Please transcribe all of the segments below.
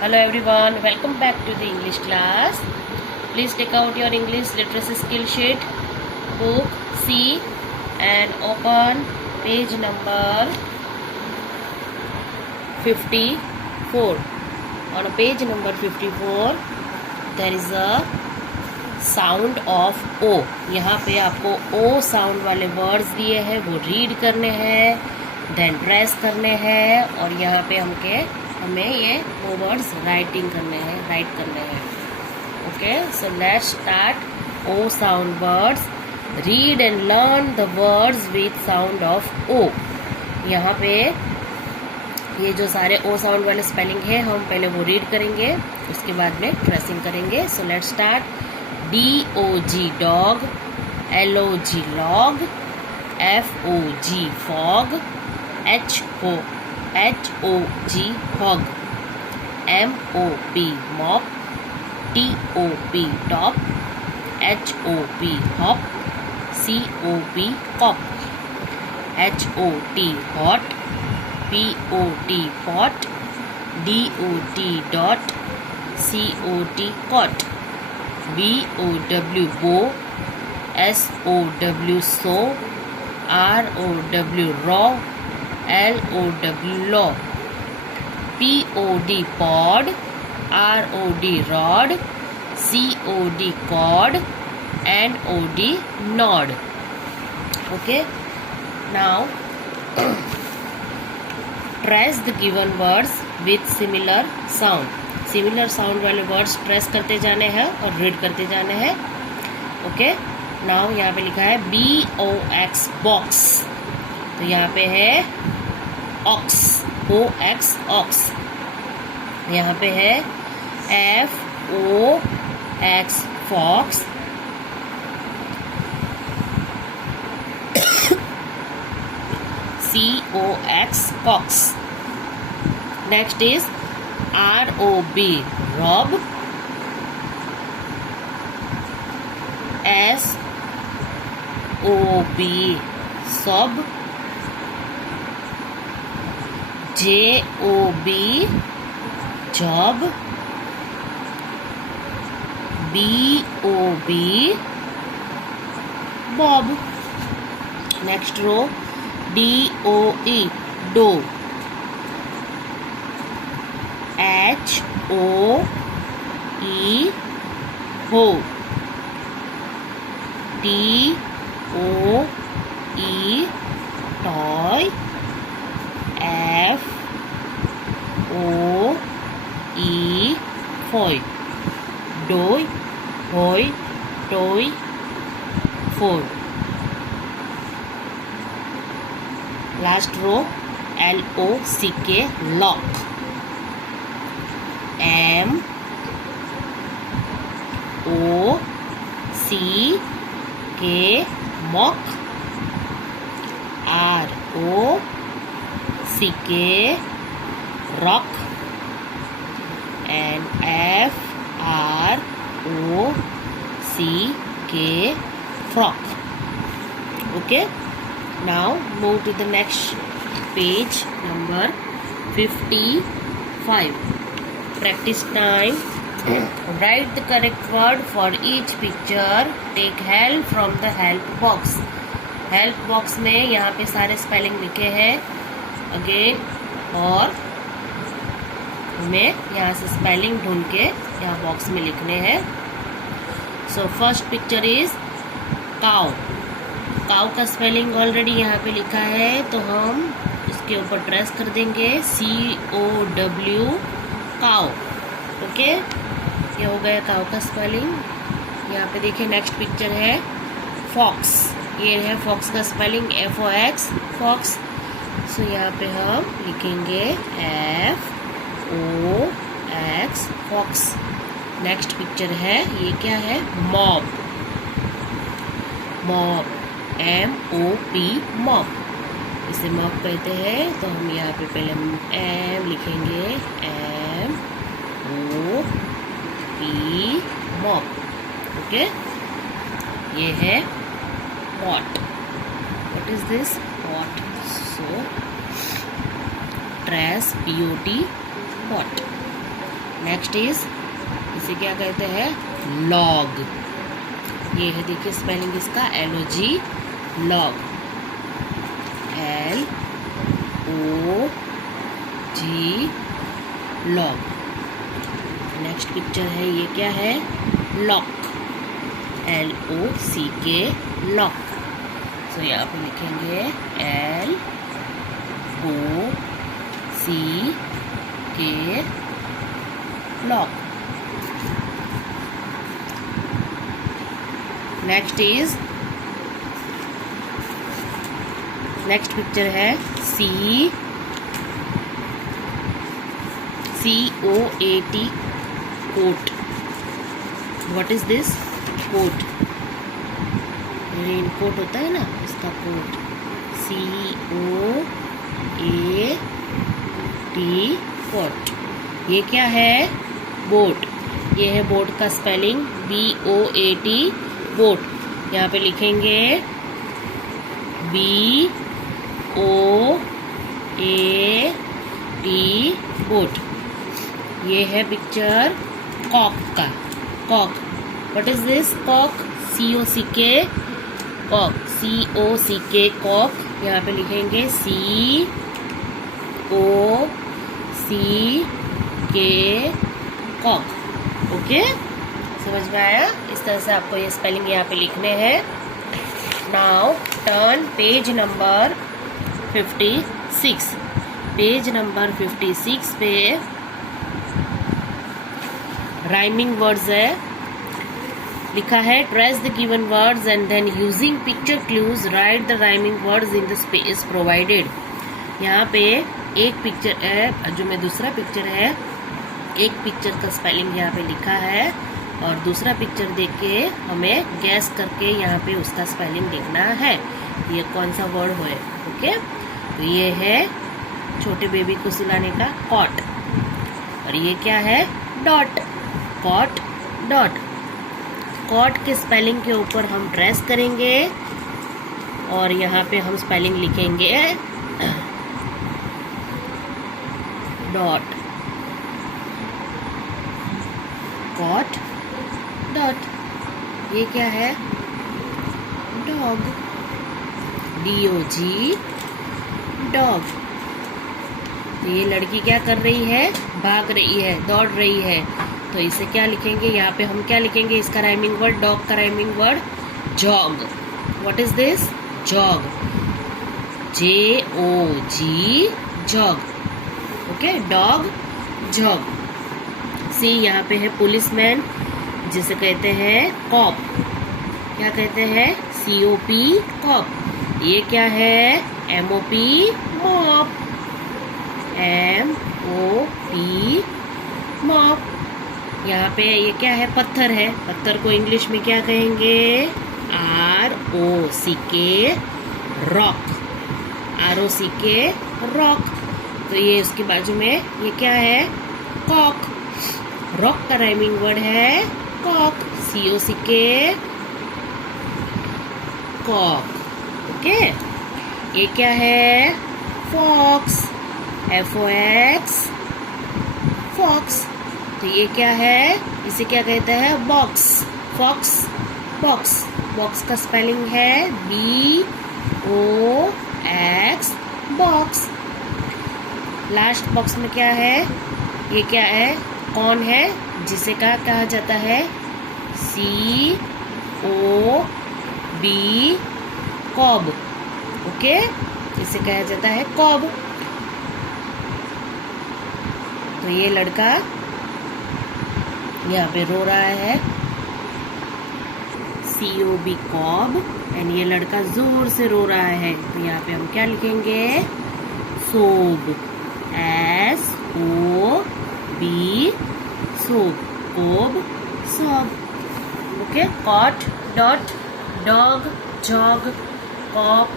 Hello everyone, welcome back to the English class. Please take out your English literacy skill sheet, book C and open page number 54. On page number 54, there is a sound of O. यहाँ पे आपको ओ sound वाले words दिए हैं, वो read करने हैं, then press करने हैं और यहाँ पे हमें ये वो वर्ड्स राइट करने हैं. Okay, so let's start. O sound words. Read and learn the words with sound of O. यहाँ पे ये जो सारे ओ साउंड वाले स्पेलिंग है हम पहले वो रीड करेंगे, उसके बाद में ट्रेसिंग करेंगे. सो let's start. DOG dog, LOG log, FOG fog, HOG hog, MOP mop, TOP top, HOP hop, COP cop, HOT hot, POT pot, DOT dot, COT cot, BOW bow, SOW sow, ROW raw, LOW law, POD pod, ROD rod, COD cord, NOD nod. Okay, now trace the given words with similar sound. Similar sound वाले words press करते जाने हैं और read करते जाने हैं. Okay, now यहाँ पे लिखा है BOX बॉक्स, तो यहाँ पे है ऑक्स, OX ऑक्स. यहाँ पे है FOX fox, COX cox. Next is ROB rob, SOB sob, JOB job, BOB bob. Next row DOE doe, HOE ho, TOE toy, FOE foy, doy, hoy, toy, foy. Last row LOCK lock, MOCK mock, ROCK rock and FROCK frock. Okay, now move to the next page number 55. Practice time. Write the correct word for each picture. Take help from the help box. Help box में यहाँ पे सारे spelling लिखे हैं again, और हमें यहाँ से स्पेलिंग ढूंढ के यहाँ बॉक्स में लिखने हैं. So first picture is cow. Cow का स्पेलिंग ऑलरेडी यहाँ पे लिखा है, तो हम इसके ऊपर ट्रेस कर देंगे COW काउ. ओके, ये हो गया काउ का स्पेलिंग. यहाँ पे देखिए नेक्स्ट पिक्चर है फॉक्स. ये है फॉक्स का स्पेलिंग FOX फॉक्स. सो यहाँ पे हम लिखेंगे FOX फॉक्स. नेक्स्ट पिक्चर है, ये क्या है, मॉब. मॉब MOP मॉब, इसे मॉब कहते हैं. तो हम यहाँ पे पहले M लिखेंगे, MOP मॉब. ओके, ये है pot. What is this? Pot. So trash, POT pot. Next is, इसे क्या कहते हैं, लॉग। ये है, देखिए स्पेलिंग इसका LOG, log, LOG, log. Next picture है, ये क्या है, लॉक, LOCK, लॉक। सो यहाँ पे लिखेंगे LOCK, लॉक। नेक्स्ट पिक्चर है COAT, coat. What is this, coat. Rain coat होता है ना, इसका कोट, COAT, कोट। ये क्या है, बोट। ये है बोट का स्पेलिंग BOAT, बोट। यहाँ पे लिखेंगे BOAT, बोट। ये है पिक्चर कॉक का, cock. What is this, cock, COCK, cock, COCK, cock. यहाँ पे लिखेंगे COCK, कॉक। ओके, समझ में आया? इस तरह से आपको ये स्पेलिंग यहाँ पे लिखने हैं। Now turn page number 56। Page number 56 पे राइमिंग वर्ड्स है, लिखा है trace the given words and then using picture clues write the rhyming words in the space provided. यहाँ पे एक पिक्चर है, जो मैं दूसरा पिक्चर है, एक पिक्चर का स्पेलिंग यहाँ पे लिखा है और दूसरा पिक्चर देख के हमें गैस करके यहाँ पे उसका स्पेलिंग देखना है, ये कौन सा वर्ड है। ओके, तो ये है छोटे बेबी को सुलाने का कॉट, और ये क्या है, डॉट, कॉट, डॉट। कॉट के स्पेलिंग के ऊपर हम ट्रेस करेंगे और यहाँ पे हम स्पेलिंग लिखेंगे डॉट, कॉट, डॉट। ये क्या है, डॉग, DOG, डॉग। तो ये लड़की क्या कर रही है, भाग रही है, दौड़ रही है, तो इसे क्या लिखेंगे, यहाँ पे हम क्या लिखेंगे, इसका राइमिंग वर्ड, डॉग का rhyming word jog. What is this, jog, JOG, jog. Okay, dog, jog. See, यहाँ पे है पुलिसमैन, जिसे कहते हैं कॉप। क्या कहते हैं, COP, कॉप। ये क्या है, MOP, मॉप, MOP, मॉप। यहाँ पे ये क्या है, पत्थर है, पत्थर को इंग्लिश में क्या कहेंगे, ROCK, रॉक, ROCK, रॉक। तो ये उसके बाजू में ये क्या है, कॉक। रॉक का राइमिंग वर्ड है कॉक, COCK, कॉक। ओके, ये क्या है, फॉक्स, FOX, फॉक्स। तो ये क्या है, इसे क्या कहते हैं, बॉक्स, फॉक्स, बॉक्स। बॉक्स का स्पेलिंग है BOX, बॉक्स। लास्ट बॉक्स में क्या है, ये क्या है, कौन है, जिसे क्या कहा जाता है, COB, कॉब। ओके, इसे कहा जाता है कॉब। तो ये लड़का यहाँ पे रो रहा है, COB, कॉब, एंड ये लड़का जोर से रो रहा है, तो यहाँ पे हम क्या लिखेंगे, सोब, SOB, sob, cob, sob. Okay, cot, dot, dog, jog, cop,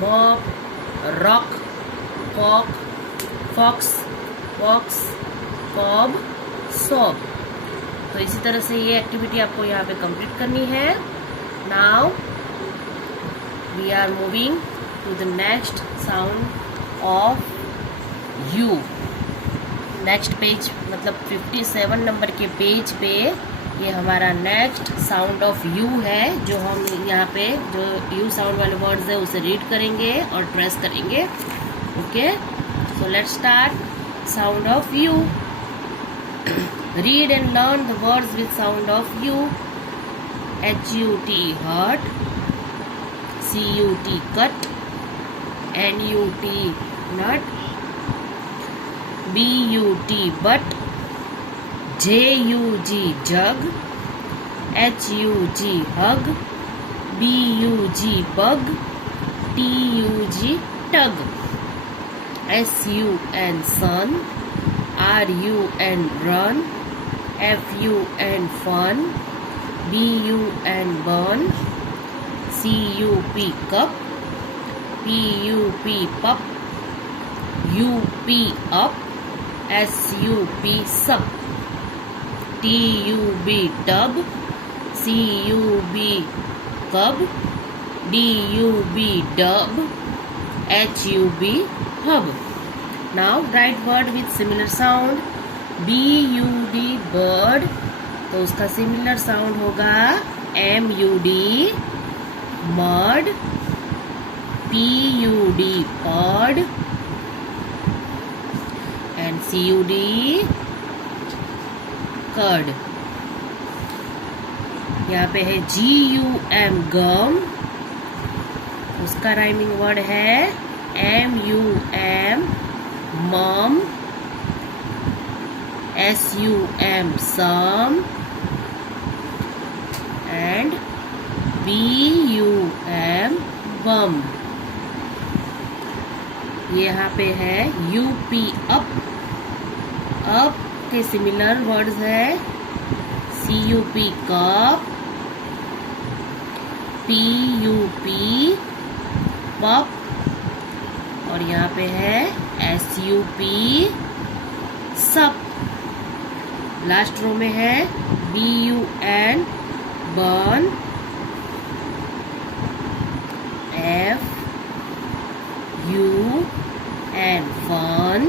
mop, rock, cock, fox, vox, cob, sob. तो इसी तरह से ये एक्टिविटी आपको यहाँ पे कंप्लीट करनी है। Now we are moving to the next sound of U. Next page मतलब 57 नंबर के पेज पे ये हमारा नेक्स्ट साउंड ऑफ यू है, जो हम यहाँ पे जो यू साउंड वाले वर्ड्स है उसे रीड करेंगे और ट्रेस करेंगे. Okay, so let's start. Sound of you. Read and learn the words with sound of you. HUT hurt, CUT cut, NUT nut, BUT butt, JUG jug, HUG hug, BUG bug, TUG tug, SUN sun, RUN run, FUN fun, BUN burn, CUP cup, PUP pup, UP up, SUP sup, TUB tub, CUB cub, DUB dub, HUB hub. Now write word with similar sound. BUD bird, तो उसका similar sound होगा MUD mud, PUD pod, and CUD curd. यहाँ पे है GUM gum, उसका rhyming word है MUM mum, SUM sum, and BUM bum. ये यहाँ पे है UP up. up के सिमिलर वर्ड्स है CUP cup, PUP pup, और यहाँ पे है SUP sup. लास्ट रो में है BUN burn, FUN fun,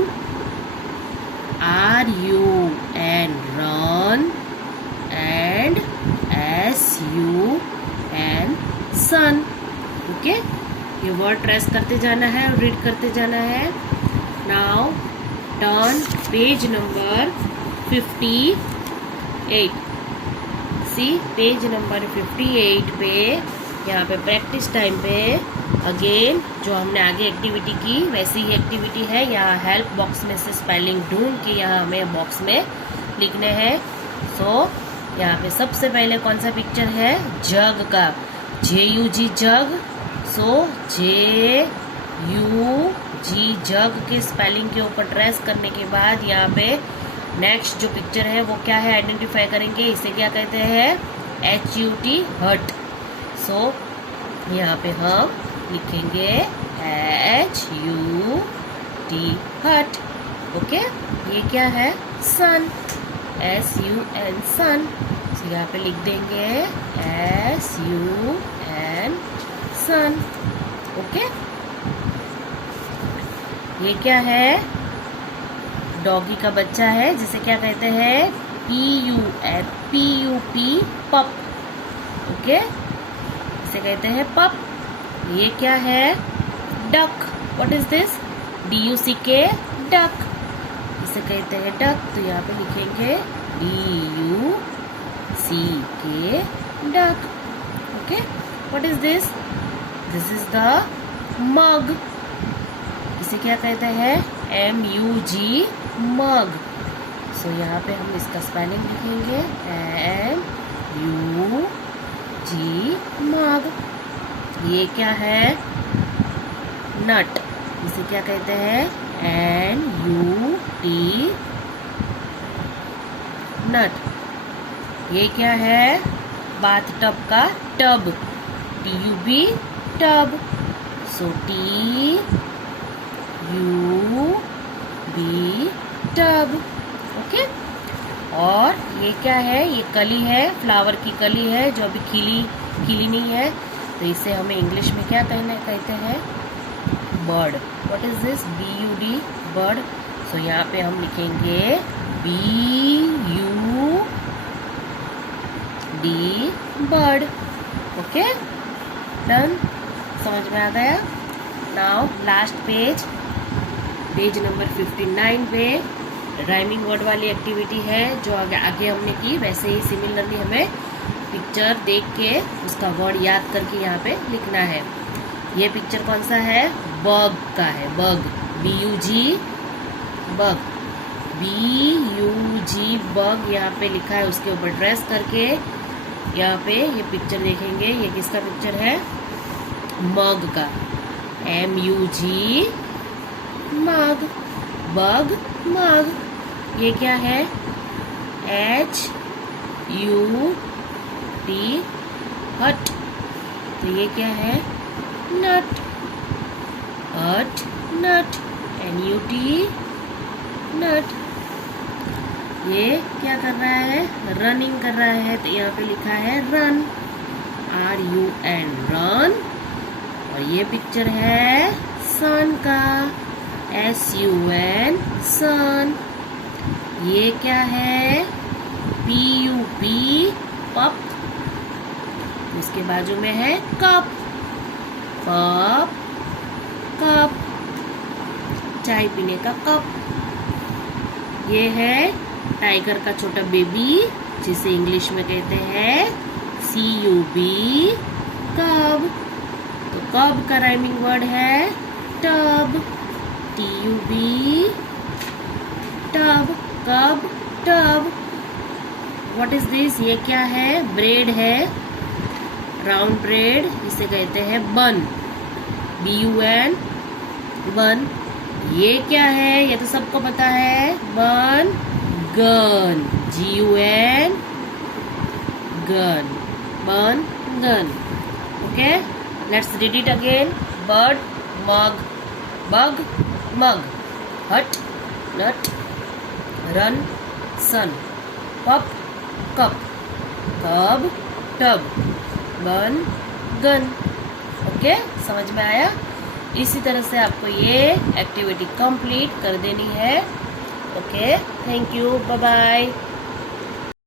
RUN run, and SUN sun. Okay, ये वर्ड ट्रेस करते जाना है और रीड करते जाना है. Now turn page number 58. सी पेज नंबर 58 पे यहाँ पे प्रैक्टिस टाइम पे अगेन जो हमने आगे एक्टिविटी की वैसी ही एक्टिविटी है. यहाँ हेल्प बॉक्स में से स्पेलिंग ढूंढ के यहाँ हमें बॉक्स में लिखने हैं. सो यहाँ पे सबसे पहले कौन सा पिक्चर है? जग का. JUG जग. सो JUG जग के स्पेलिंग के ऊपर ट्रेस करने के बाद यहाँ पे नेक्स्ट जो पिक्चर है वो क्या है आइडेंटिफाई करेंगे. इसे क्या कहते हैं? HUT हट. सो यहाँ पे हम लिखेंगे HUT हट. ओके, ये क्या है? सन. SUN सन. सो यहाँ पे लिख देंगे SUN सन. ओके, ये क्या है? डॉगी का बच्चा है जिसे क्या कहते हैं? PUP पप. ओके, इसे कहते हैं पप. ये क्या है? Duck. What is this? DUCK duck. इसे कहते हैं डक. तो यहाँ पे लिखेंगे DUCK duck. Okay, what is this? This is the mug. इसे क्या कहते हैं? MUG मग. सो यहाँ पे हम इसका स्पेलिंग लिखेंगे MUG मग. ये क्या है? नट. इसे क्या कहते हैं? NUT नट. ये क्या है? बाथ टब का tub. TUB tub. So TUB tub. Okay, और ये क्या है? ये कली है, फ्लावर की कली है जो अभी खिली नहीं है. तो इसे हमें इंग्लिश में क्या कहते हैं? Bird. What is this? BUD bird. So यहाँ पे हम लिखेंगे BUD बर्ड। ओके, डन, समझ में आ गया। नाउ लास्ट पेज नंबर 59 पे राइमिंग वर्ड वाली एक्टिविटी है जो आगे हमने की। वैसे ही सिमिलरली हमें पिक्चर देख के उसका वर्ड याद करके यहाँ पे लिखना है। ये पिक्चर कौन सा है? बग का है। Bug, BUG bug, BUG bug यहाँ पे लिखा है। उसके ऊपर ट्रेस करके यहाँ पे ये पिक्चर देखेंगे। ये किसका पिक्चर है? मग का, MUG मग, बग मग। ये क्या है? HUT हट। तो ये क्या है? नट, हट नट, NUT नट। ये क्या कर रहा है? रनिंग कर रहा है। तो यहाँ पे लिखा है रन, RUN रन। और ये पिक्चर है सन का, SUN सन। ये क्या है? PUP पप। इसके बाजू में है कप, पप कप, चाय पीने का कप। ये है टाइगर का छोटा बेबी जिसे इंग्लिश में कहते हैं CUB कब। तो कब का राइमिंग वर्ड है टब, TUB टब, कब टब। What is this? ये क्या है? ब्रेड है, राउंड ब्रेड, इसे कहते हैं बन, BUN बन। ये क्या है? ये तो सबको पता है, bun gun, GUN gun, bun gun. Okay, let's read it again. Bird, mug, bug mug, hut nut, run सन, पप कप, कब टब, बन गन। ओके, समझ में आया? इसी तरह से आपको ये एक्टिविटी कंप्लीट कर देनी है। Okay, thank you, bye bye.